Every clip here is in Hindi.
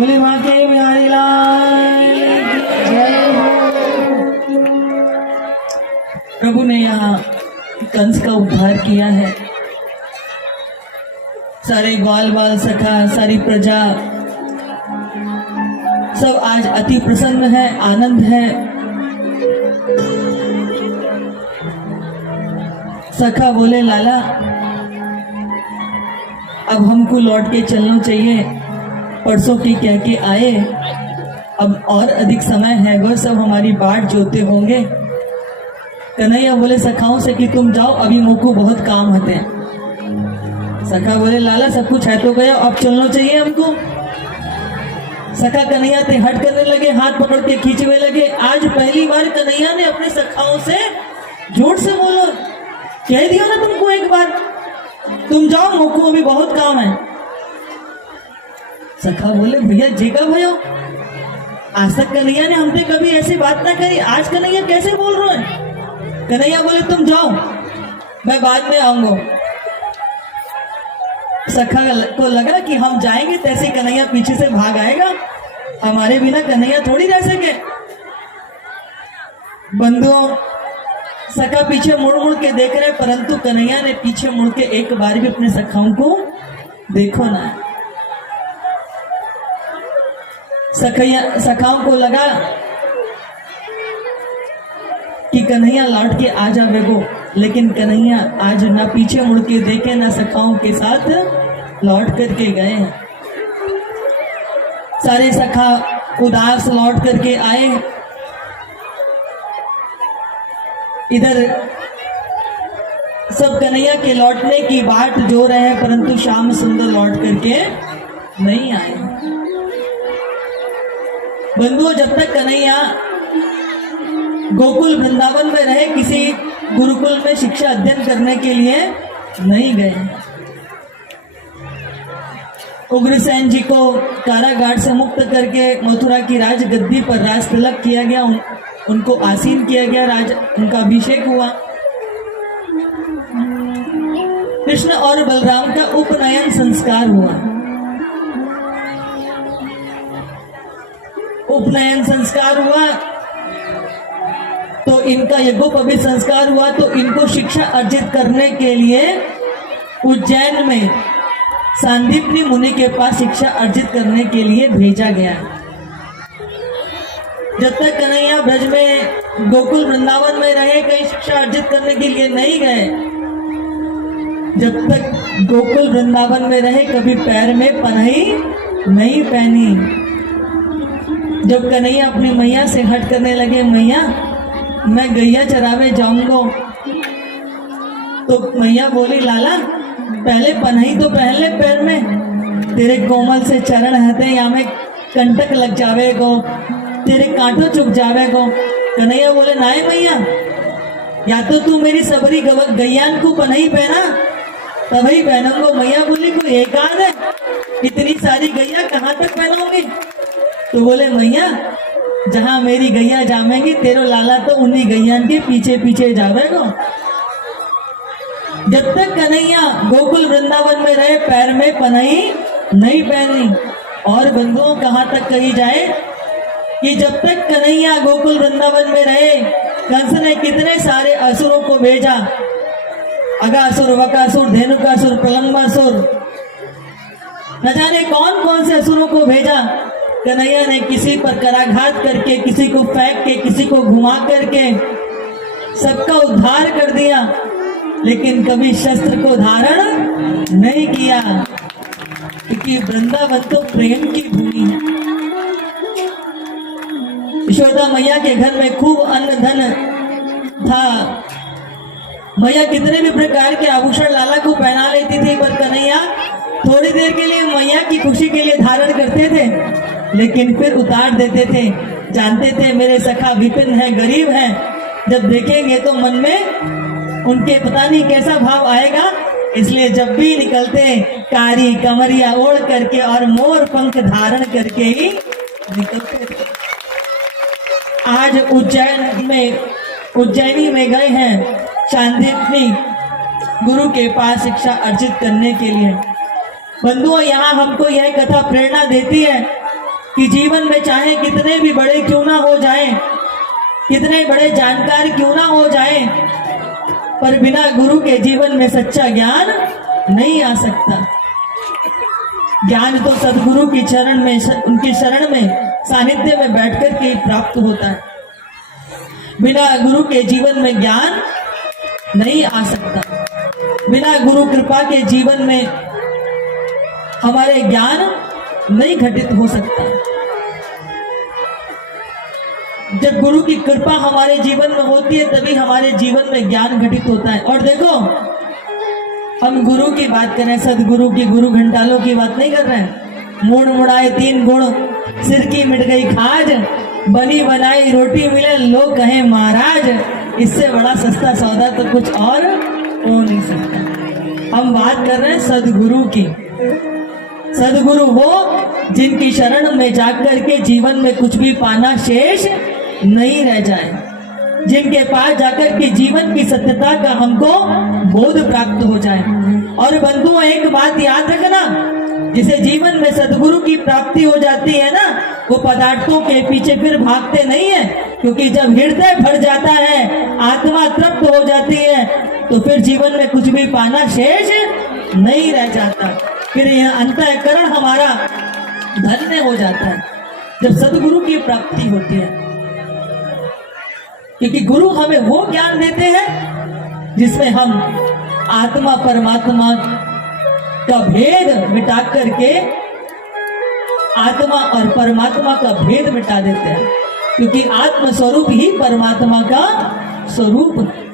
बोले माँ के बिहारी लाल जय हो। प्रभु ने यहाँ कंस का उद्धार किया है। सारे ग्वाल बाल सखा सारी प्रजा सब आज अति प्रसन्न है, आनंद है। सखा बोले लाला अब हमको लौट के चलना चाहिए, परसों की कह के आए, अब और अधिक समय है, वह सब हमारी बाट जोते होंगे। कन्हैया बोले सखाओं से कि तुम जाओ, अभी मोको बहुत काम होते हैं। सखा बोले लाला सब कुछ है तो गया, अब चलना चाहिए हमको। सखा कन्हैया से हट करने लगे, हाथ पकड़ के खींचने लगे। आज पहली बार कन्हैया ने अपने सखाओं से जोर से बोलो, कह दिया ना तुमको एक बार, तुम जाओ मोको अभी बहुत काम है। सखा बोले भैया जेगा भयो, आज तक कन्हैया ने हमसे कभी ऐसी बात ना करी, आज कन्हैया कैसे बोल रहे हैं। कन्हैया बोले तुम जाओ, मैं बाद में आऊंगा। सखा को लगा कि हम जाएंगे तैसे कन्हैया पीछे से भाग आएगा, हमारे बिना कन्हैया थोड़ी रह सके। बंधुओं सखा पीछे मुड़ मुड़ के देख रहे, परंतु कन्हैया ने पीछे मुड़ के एक बार भी अपने सखाओं को देखो ना। सखाओं को लगा कि कन्हैया लौट के आ जावेगो, लेकिन कन्हैया आज ना पीछे मुड़ के देखे ना सखाओं के साथ लौट करके गए हैं। सारे सखा उदास लौट करके आए। इधर सब कन्हैया के लौटने की बाट जो रहे हैं, परंतु श्याम सुंदर लौट करके नहीं आए। बंधुओं जब तक कन्हैया गोकुल वृंदावन में रहे, किसी गुरुकुल में शिक्षा अध्ययन करने के लिए नहीं गए। उग्रसेन जी को कारागार से मुक्त करके मथुरा की राज गद्दी पर राज तिलक किया गया, उनको आसीन किया गया, राज उनका अभिषेक हुआ। कृष्ण और बलराम का उपनयन संस्कार हुआ। उपनयन संस्कार हुआ तो इनका यज्ञोपवीत संस्कार हुआ, तो इनको शिक्षा अर्जित करने के लिए उज्जैन में सांदीपनी मुनि के पास शिक्षा अर्जित करने के लिए भेजा गया। जब तक कन्हैया ब्रज में गोकुल वृंदावन में रहे, कहीं शिक्षा अर्जित करने के लिए नहीं गए। जब तक गोकुल वृंदावन में रहे, कभी पैर में पन्ही नहीं पहनी। जब कन्हैया अपनी मैया से हट करने लगे, मैया मैं गैया चरावे जाऊंगा, तो मैया बोली लाला पहले पन्ही तो पहन ले पैर में, तेरे कोमल से चरण हते या में कंटक लग जावे गो, तेरे कांटो चुक जावे गो। कन्हैया बोले नाय मैया, या तो तू मेरी सबरी गैयान को पन्ही पहना तभी पहनूंगा। मैया बोली कोई एक आध है, इतनी सारी गैया कहाँ तक पहनाओगी। तो बोले मैया जहां मेरी गैया जामेगी, तेरो लाला तो उन्हीं गैयान के पीछे पीछे जावेगो। जब तक कन्हैया गोकुल वृंदावन में रहे, पैर में पन्ही नहीं पहनी। और बंधुओं कहां तक कही जाए कि जब तक कन्हैया गोकुल वृंदावन में रहे, कंस ने कितने सारे असुरों को भेजा, अगासुर, वकासुर, धेनुकासुर, प्रलंबासुर, न जाने कौन कौन से असुरों को भेजा। कन्हैया ने किसी पर कराघात करके, किसी को फेंक के, किसी को घुमा करके सबका उद्धार कर दिया, लेकिन कभी शस्त्र को धारण नहीं किया, क्योंकि वृंदावन तो प्रेम की भूमि है। यशोदा मैया के घर में खूब अन्न धन था। मैया कितने भी प्रकार के आभूषण लाला को पहना लेती थी, पर कन्हैया थोड़ी देर के लिए मैया की खुशी के लिए धारण करते थे, लेकिन फिर उतार देते थे। जानते थे मेरे सखा विपिन है, गरीब है, जब देखेंगे तो मन में उनके पता नहीं कैसा भाव आएगा, इसलिए जब भी निकलते कारी कमरिया ओढ़ करके और मोर पंख धारण करके ही निकलते थे। आज उज्जैनी में गए हैं सांदीपनी गुरु के पास शिक्षा अर्जित करने के लिए। बंधुओं यहाँ हमको यह कथा प्रेरणा देती है कि जीवन में चाहे कितने भी बड़े क्यों ना हो जाएं, कितने बड़े जानकार क्यों ना हो जाएं, पर बिना गुरु के जीवन में सच्चा ज्ञान नहीं आ सकता। ज्ञान तो सदगुरु की चरण में, उनके शरण में, सानिध्य में बैठकर के प्राप्त होता है। बिना गुरु के जीवन में ज्ञान नहीं आ सकता। बिना गुरु कृपा के जीवन में हमारे ज्ञान नहीं घटित हो सकता। जब गुरु की कृपा हमारे जीवन में होती है तभी हमारे जीवन में ज्ञान घटित होता है। और देखो, हम गुरु की बात कर रहे हैं, सदगुरु की, गुरु घंटालों की बात नहीं कर रहे हैं। मुड़ मुड़ाए 3 गुण, सिर की मिट गई खाज, बनी बनाई रोटी मिले लोग कहे महाराज, इससे बड़ा सस्ता सौदा तो कुछ और हो नहीं सकता। हम बात कर रहे हैं सदगुरु की। सदगुरु वो जिनकी शरण में जाकर के जीवन में कुछ भी पाना शेष नहीं रह जाए, जिनके पास जाकर के जीवन की सत्यता का हमको बोध प्राप्त हो जाए। और बंधुओं, एक बात याद रखना, जिसे जीवन में सदगुरु की प्राप्ति हो जाती है ना, वो पदार्थों के पीछे फिर भागते नहीं है, क्योंकि जब हृदय भर जाता है, आत्मा तृप्त हो जाती है, तो फिर जीवन में कुछ भी पाना शेष नहीं रह जाता। फिर यह अंतःकरण हमारा धन्य हो जाता है जब सदगुरु की प्राप्ति होती है, क्योंकि गुरु हमें वो ज्ञान देते हैं जिसमें हम आत्मा परमात्मा का भेद मिटा करके आत्मा और परमात्मा का भेद मिटा देते हैं, क्योंकि आत्म स्वरूप ही परमात्मा का स्वरूप है।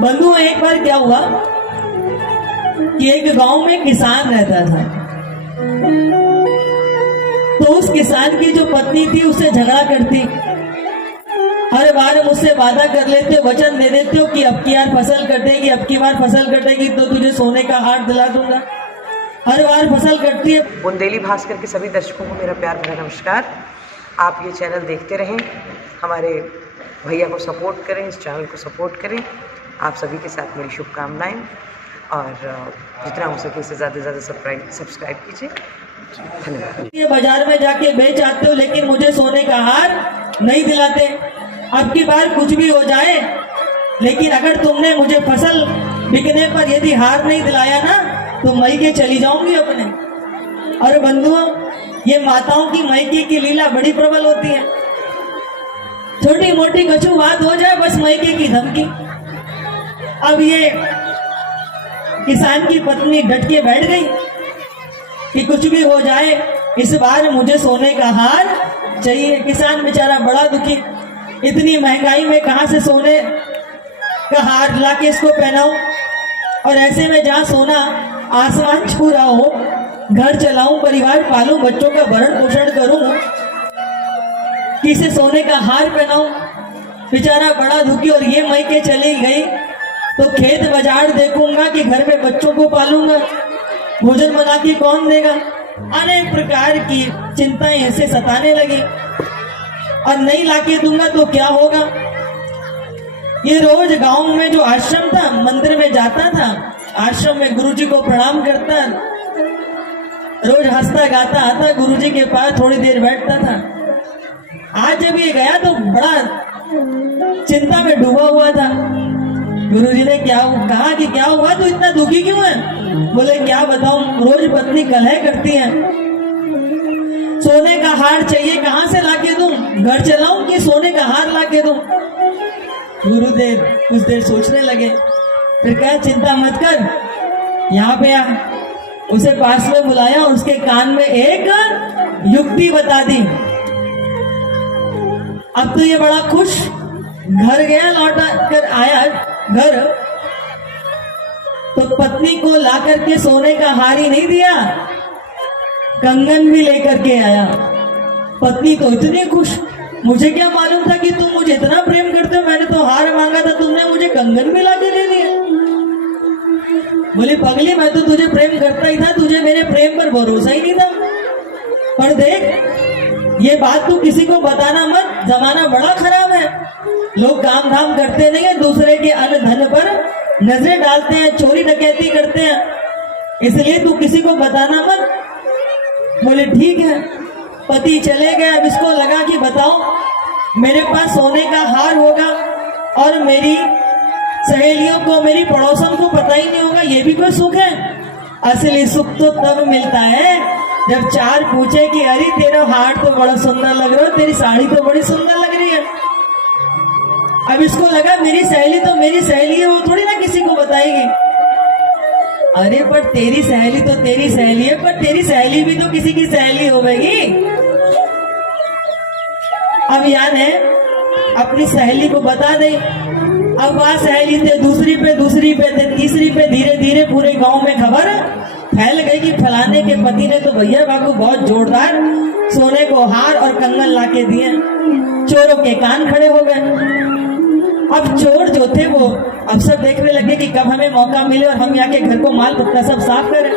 बंधु, एक बार क्या हुआ कि एक गांव में किसान रहता था, तो उस किसान की जो पत्नी थी उससे झगड़ा करती। हर बार मुझसे वादा कर लेते हो, वचन दे देते हो कि अब की बार फसल कटेगी, अब की बार फसल कटेगी तो तुझे सोने का हार दिला दूंगा। हर बार फसल कटती है। बुंदेली भास्कर के सभी दर्शकों को मेरा प्यार भरा नमस्कार। आप ये चैनल देखते रहें, हमारे भैया को सपोर्ट करें, इस चैनल को सपोर्ट करें। आप सभी के साथ मेरी शुभकामनाएं, और जितना हो सके इससे ज़्यादा से ज़्यादा सब्सक्राइब कीजिए। धन्यवाद। ये बाजार में जाके बेच आते हो, लेकिन मुझे सोने का हार नहीं दिलाते। अब की बार कुछ भी हो जाए, लेकिन अगर तुमने मुझे फसल बिकने पर यदि हार नहीं दिलाया ना, तो मैके चली जाऊंगी अपने। और बंधुओं, ये माताओं की मैके की लीला बड़ी प्रबल होती है। छोटी मोटी कछु बात हो जाए, बस मैके की धमकी। अब ये किसान की पत्नी डट के बैठ गई कि कुछ भी हो जाए, इस बार मुझे सोने का हार चाहिए। किसान बेचारा बड़ा दुखी, इतनी महंगाई में कहां से सोने का हार लाके इसको पहनाऊं, और ऐसे में जहां सोना आसमान छू रहा हो, घर चलाऊं, परिवार पालूं, बच्चों का भरण पोषण करूं, किसे सोने का हार पहनाऊं। बेचारा बड़ा दुखी। और ये मैके चली गई तो खेत बाजार देखूंगा कि घर में बच्चों को पालूंगा, भोजन बना के कौन देगा। अनेक प्रकार की चिंताएं ऐसे सताने लगी, और नहीं लाके दूंगा तो क्या होगा। ये रोज गांव में जो आश्रम था, मंदिर में जाता था, आश्रम में गुरुजी को प्रणाम करता, रोज हंसता गाता आता गुरुजी के पास थोड़ी देर बैठता था। आज जब ये गया तो बड़ा चिंता में डूबा हुआ था। गुरुजी ने कहा कि क्या हुआ, तो इतना दुखी क्यों है? बोले क्या बताऊं, रोज पत्नी कलह करती है, सोने का हार चाहिए, कहां से लाके दूं, घर चलाऊं कि सोने का हार लाके दूं। गुरुदेव कुछ देर सोचने लगे, फिर कहा चिंता मत कर, यहाँ पे आ। उसे पास में बुलाया और उसके कान में एक युक्ति बता दी। अब तो ये बड़ा खुश, घर गया, लौटा कर आया घर, तो पत्नी को ला करके सोने का हार ही नहीं दिया, कंगन भी लेकर के आया। पत्नी तो इतनी खुश, मुझे क्या मालूम था कि तुम मुझे इतना प्रेम करते हो, मैंने तो हार मांगा था, तुमने मुझे कंगन भी लाके दे दिया। बोली पगली, मैं तो तुझे प्रेम करता ही था, तुझे मेरे प्रेम पर भरोसा ही नहीं था। पर देख, ये बात तू किसी को बताना मत, जमाना बड़ा खराब है, लोग काम धाम करते नहीं है, दूसरे के अन्न धन पर नजरें डालते हैं, चोरी डकैती करते हैं, इसलिए तू किसी को बताना मत। बोले ठीक है। पति चले गए। अब इसको लगा कि बताओ मेरे पास सोने का हार होगा और मेरी सहेलियों को, मेरी पड़ोसन को पता ही नहीं होगा, ये भी कोई सुख है? असली सुख तो तब मिलता है जब चार पूछे कि अरे तेरा हार तो बड़ा सुंदर लग रहा है, तेरी साड़ी तो बड़ी सुंदर लग रही है। अब इसको लगा मेरी सहेली तो मेरी सहेली है, वो थोड़ी ना किसी को बताएगी। अरे पर तेरी सहेली तो तेरी सहेली है, पर तेरी सहेली भी तो किसी की सहेली होगी। अब याद है अपनी सहेली को बता दे। अब वह सहेली थे दूसरी पे थे तीसरी पे, धीरे धीरे पूरे गांव में खबर फैल गई कि फलाने के पति ने तो भैया बाबू बहुत जोरदार सोने को हार और कंगन लाके दिए। चोरों के कान खड़े हो गए। अब चोर जो थे वो अवसर देखने लगे कि कब हमें मौका मिले और हम यहाँ के घर को माल पत्ता सब साफ करें।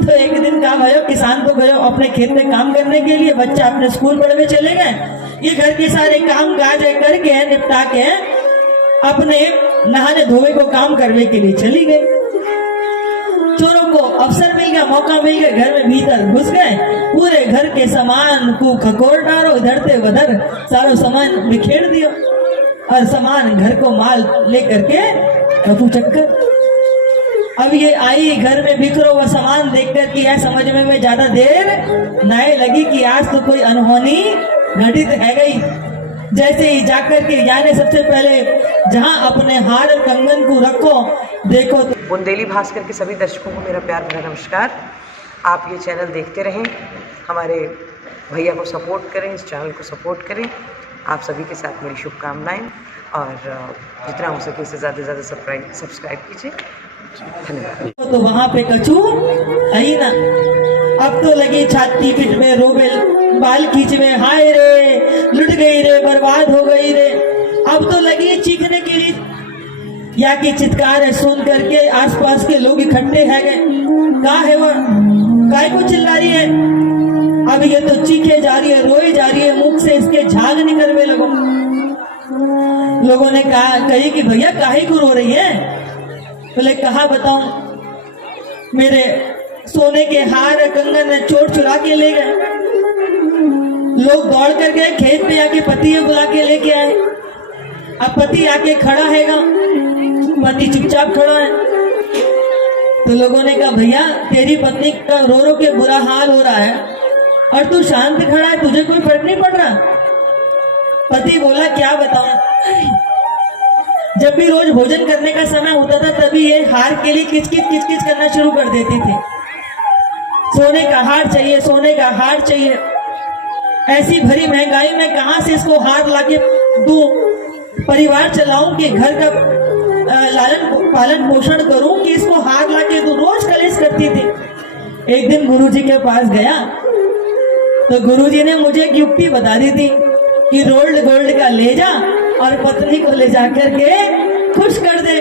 तो एक दिन काम आयो, किसान तो गयो अपने खेत में काम करने के लिए, बच्चा अपने स्कूल पढ़ने चले गए। ये घर के सारे काम काज करके निपटा के अपने नहाने धोने को काम करने के लिए चली गई। चोरों को अवसर मिल गया, मौका मिल गया, घर में भीतर घुस गए, पूरे घर के सामान को खकोर डालो, इधर से उधर सारा सामान बिखेर दिया और सामान घर को माल लेकर के रफू चक्कर। अब ये आई घर में बिखरो हुआ सामान देखकर कि यह समझ में ज्यादा देर नहीं लगी कि आज तो कोई अनहोनी घटित है गई। जैसे ही जाकर के यानी सबसे पहले जहां अपने हार और कंगन को रखो, देखो तो बुंदेली भास्कर के सभी दर्शकों को मेरा प्यार भरा नमस्कार। आप ये चैनल देखते रहें, हमारे भैया को सपोर्ट करें, इस चैनल को सपोर्ट करें। आप सभी के साथ मेरी शुभकामनाएं और जितना हो सके इससे ज़्यादा से ज़्यादा सब्सक्राइब कीजिए। धन्यवाद। तो वहां पे कछू आई ना, अब तो लगी छाती पीठ में रोबेल, बाल खींच में हाय रे लुट गई रे, बर्बाद हो गई रे। अब तो लगी चीखने के लिए, या की चित्कार है सुन करके आसपास के लोग इकट्ठे है गए। कहाँ है वह, काय को चिल्ला रही है? अब ये तो चीखे जा रही है, रोए जा रही है, मुख से इसके झाग निकलने लगो। लोगों ने कही कि भैया काहे को रो रही है? बोले कहा बताऊं, मेरे सोने के हार कंगन चोर चुरा के ले गए। लोग दौड़ कर गए खेत पे, आके पति बुला के लेके आए। अब पति आके खड़ा हैगा, पति चुपचाप खड़ा है। तो लोगों ने कहा भैया तेरी पत्नी का रो रो के बुरा हाल हो रहा है और तू शांत खड़ा है, तुझे कोई फर्क नहीं पड़ रहा? पति बोला क्या बताऊं, जब भी रोज भोजन करने का समय होता था तभी ये हार के लिए किचकिच करना शुरू कर देती थी। सोने का हार चाहिए, सोने का हार चाहिए। ऐसी भरी महंगाई में कहां से इसको हार लाके दूं, परिवार चलाऊं कि घर का लालन पालन पोषण करूं कि इसको हार लाके दूं, रोज कलेश करती थी। एक दिन गुरुजी के पास गया तो गुरुजी ने मुझे एक युक्ति बता दी थी कि रोल्ड गोल्ड का ले जा और पत्नी को ले जाकर के खुश कर दे।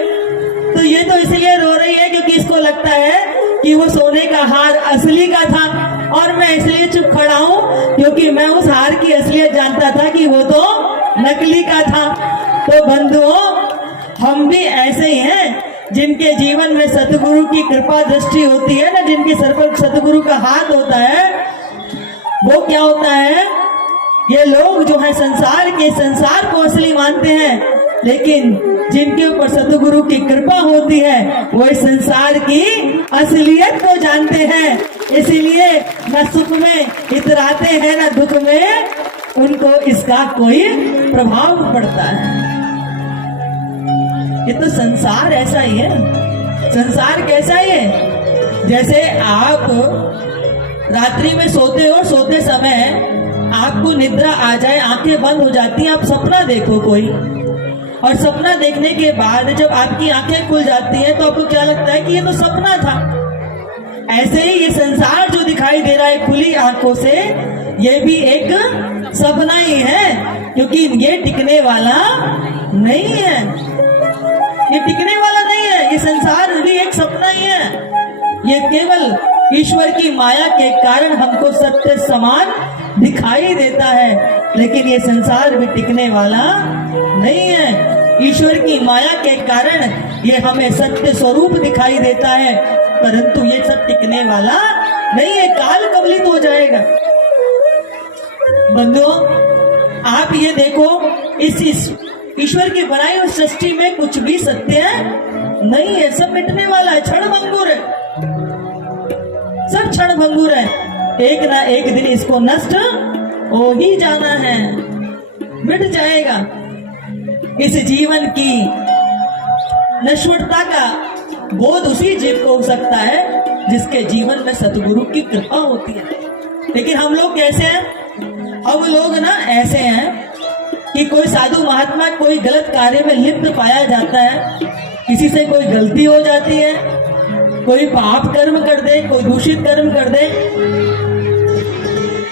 तो ये तो इसलिए रो रही है क्योंकि इसको लगता है कि वो सोने का हार असली का था और मैं इसलिए चुप खड़ा हूं क्योंकि मैं उस हार की असलियत जानता था कि वो तो नकली का था। तो बंधुओं हम भी ऐसे ही हैं, जिनके जीवन में सतगुरु की कृपा दृष्टि होती है ना, जिनके सर पर सतगुरु का हाथ होता है, वो क्या होता है, ये लोग जो है संसार को असली मानते हैं, लेकिन जिनके ऊपर सतगुरु की कृपा होती है वो इस संसार की असलियत को जानते हैं। इसीलिए न सुख में इतराते हैं न दुख में उनको इसका कोई प्रभाव पड़ता है। ये तो संसार ऐसा ही है। संसार कैसा ही है, जैसे आप रात्रि में सोते हो, सोते समय आपको निद्रा आ जाए, आंखें बंद हो जाती हैं, आप सपना देखो कोई, और सपना देखने के बाद जब आपकी आंखें खुल जाती हैं तो आपको क्या लगता है कि ये तो सपना था। ऐसे ही ये संसार जो दिखाई दे रहा है खुली आंखों से, ये भी एक सपना ही है, क्योंकि ये टिकने वाला नहीं है। ये टिकने वाला नहीं है, ये संसार भी एक सपना ही है। ये केवल ईश्वर की माया के कारण हमको सत्य समान दिखाई देता है, लेकिन ये संसार भी टिकने वाला नहीं है। ईश्वर की माया के कारण ये हमें सत्य स्वरूप दिखाई देता है, परंतु ये सब टिकने वाला नहीं है, काल कवलित हो जाएगा। बंधुओं, आप ये देखो, इस ईश्वर की बनाई हुई सृष्टि में कुछ भी सत्य नहीं है, सब मिटने वाला है, क्षण भंगुर है, सब क्षण भंगुर है। एक ना एक दिन इसको नष्ट हो ही जाना है, मिट जाएगा। इस जीवन की नश्वरता का बोध उसी जीव को हो सकता है जिसके जीवन में सतगुरु की कृपा होती है। लेकिन हम लोग कैसे हैं? हम लोग ना ऐसे हैं कि कोई साधु महात्मा कोई गलत कार्य में लिप्त पाया जाता है, किसी से कोई गलती हो जाती है, कोई पाप कर्म कर दे, कोई दूषित कर्म कर दे,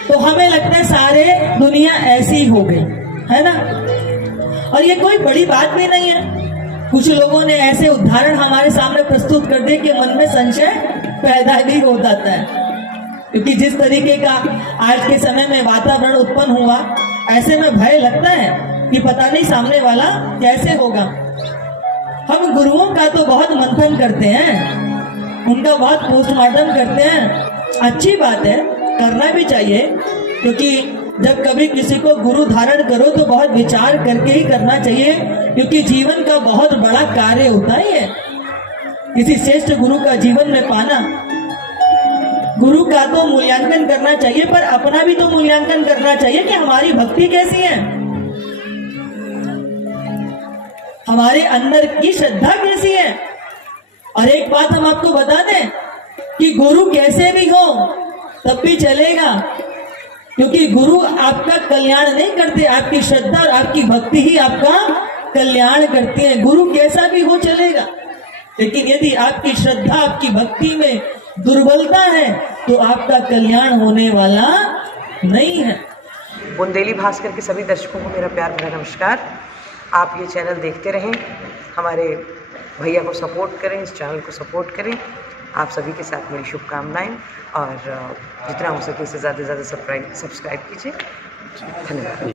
तो हमें लगता है सारे दुनिया ऐसी हो गई है ना। और ये कोई बड़ी बात भी नहीं है। कुछ लोगों ने ऐसे उदाहरण हमारे सामने प्रस्तुत कर दिए कि मन में संशय पैदा भी हो जाता है, क्योंकि जिस तरीके का आज के समय में वातावरण उत्पन्न हुआ, ऐसे में भय लगता है कि पता नहीं सामने वाला कैसे होगा। हम गुरुओं का तो बहुत मंथन करते हैं, उनका बहुत पोस्टमार्टम करते हैं, अच्छी बात है, करना भी चाहिए, क्योंकि जब कभी किसी को गुरु धारण करो तो बहुत विचार करके ही करना चाहिए, क्योंकि जीवन का बहुत बड़ा कार्य होता है किसी श्रेष्ठ गुरु का जीवन में पाना। गुरु का तो मूल्यांकन करना चाहिए, पर अपना भी तो मूल्यांकन करना चाहिए कि हमारी भक्ति कैसी है, हमारे अंदर की श्रद्धा कैसी है। और एक बात हम आपको बता दें कि गुरु कैसे भी हो तब भी चलेगा, क्योंकि गुरु आपका कल्याण नहीं करते, आपकी श्रद्धा और आपकी भक्ति ही आपका कल्याण करती है। गुरु कैसा भी हो चलेगा, लेकिन यदि आपकी श्रद्धा आपकी भक्ति में दुर्बलता है तो आपका कल्याण होने वाला नहीं है। बुंदेली भास्कर के सभी दर्शकों को मेरा प्यार भरा नमस्कार। आप ये चैनल देखते रहें, हमारे भैया को सपोर्ट करें, इस चैनल को सपोर्ट करें। आप सभी के साथ मेरी शुभकामनाएं, और जितना हो सके इससे ज़्यादा से ज़्यादा सब्सक्राइब कीजिए। धन्यवाद।